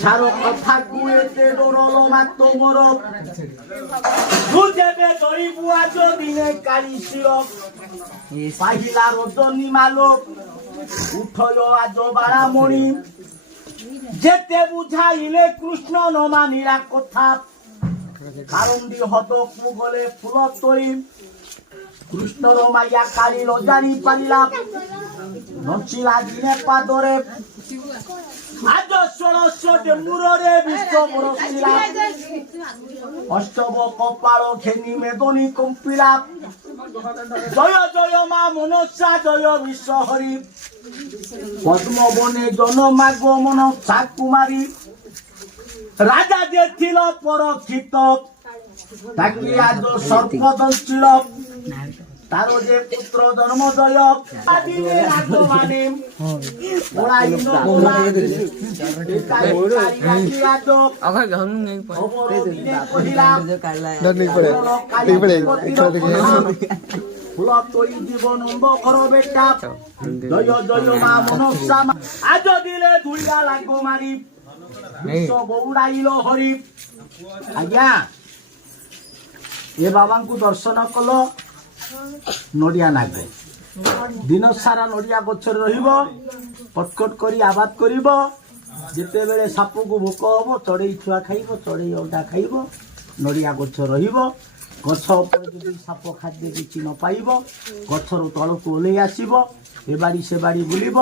ଛାର କଥାକୁ ଏତେ ଡରଲ ମାତ ମୋର ତୁ ଯେବେ ଧରିବୁ ଆଜ ଦିନେ କାଳି ଶିର ପାହିଲା ରଜନୀ ମାଲୋ ଉଠୟ ଆଜ ବାଳାମଣି ଯେତେ ବୁଝାଇଲେ କୃଷ୍ଣ ନ ମାନିଲା କଥା କାରଣ୍ଡି ହଦକୁ ଗଲେ ଫୁଲ ତୋଳି କୃଷ୍ଣର ମାୟା କାଳି ନ ଜାଣି ପାରିଲା ନଚିଲା ଦିନେ ପାଦରେ আজ ষোড়শ ডেম্বুরে বিশ্ব বরসিলা অষ্টম কপাল ঘেনি মেদনী কম্পিলা জয় জয় মা মনসা জয় বিশ্ব হরি পদ্মবনে জনমাগমন কুমারী রাজা যে ছিল পরক্ষিত তাকে আজ সর্পদঞ্চিল তার যে পুত্র জন্মজয় আদিনে রাজমানে ওড়াইল ফুল তৈরি জীবন ঘর বেটা জয় জয় মা মনসা আজ দিলে দুইটা লাগো মারি উড়াইল হরি আজ্ঞা এ বাবাଙ୍କୁ দর্শন কল নড়িয়া নাগ দিন সারা নড়িয়া গছরে রহিব কটকট করে আবাদ করিব যেতেবেলে সাপকু ভোক হব চড়েই ছুয়া খাইব চড়েই অন্ডা খাইব নড়িয়া গছ রহিব গছ উপরে যদি সাপ খাদ্য কিছু ন পাইব গছর তলকু ওলাই আসিব এ বাড়ি সে বাড়ি বুলিব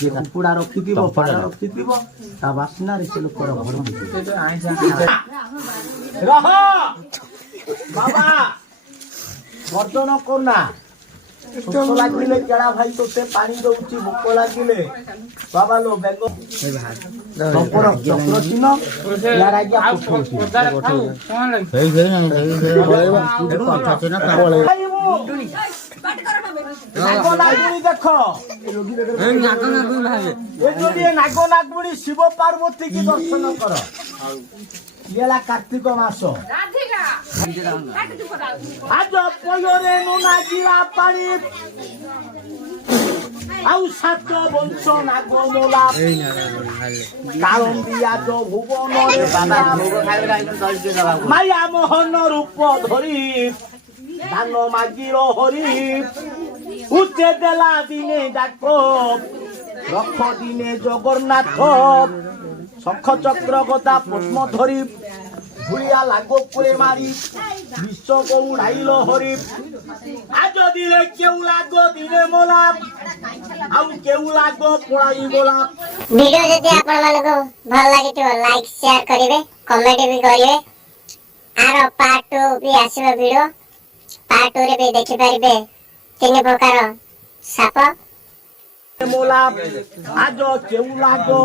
যে কুকুড়া রখিথিব পাড়া রখিথিব তা বাসনারে সে লোকর ঘর রহ বাবা বর্জন কর না শোষ লাগিলে কেড়া ভাই তোতে পানি দৌছি ভোক লাগিলে বাবা লো বেঙ্গ চক্র চক্র চিহ্ন ইয়ার আগে দেখ নাগ নাগবুড়ি শিব পার্বতী কি দর্শন কর ইয়েলা কার্তিক মাস আজ পয়রে নোনা জিরা পানি আউ সাত বংশ নাগমোলা কারণ দিয়াজ ভুবনরে মায়া মোহন রূপ ধরি ধান মাগির হরি উচ্চে দেলা দিনে ডাক রক্ষ দিনে জগন্নাথ শঙ্খ চক্র গদা পদ্ম ধরি ভুলিয়া লাগো করে মারি বিশ্ব গৌড়াইল হরি আজ দিলে কেউ লাগো দিলে মোলাপ আউ কেউ লাগো পড়াই গোলাপ ভিডিও যদি আপনাদের ভাল লাগে তো লাইক শেয়ার করিবে কমেন্ট भी করিবে আর পার্ট 2 भी আসবে ভিডিও পার্ট 2 রে भी দেখি পারিবে তিন প্রকার সাপ মোলাপ আজ কেউ লাগো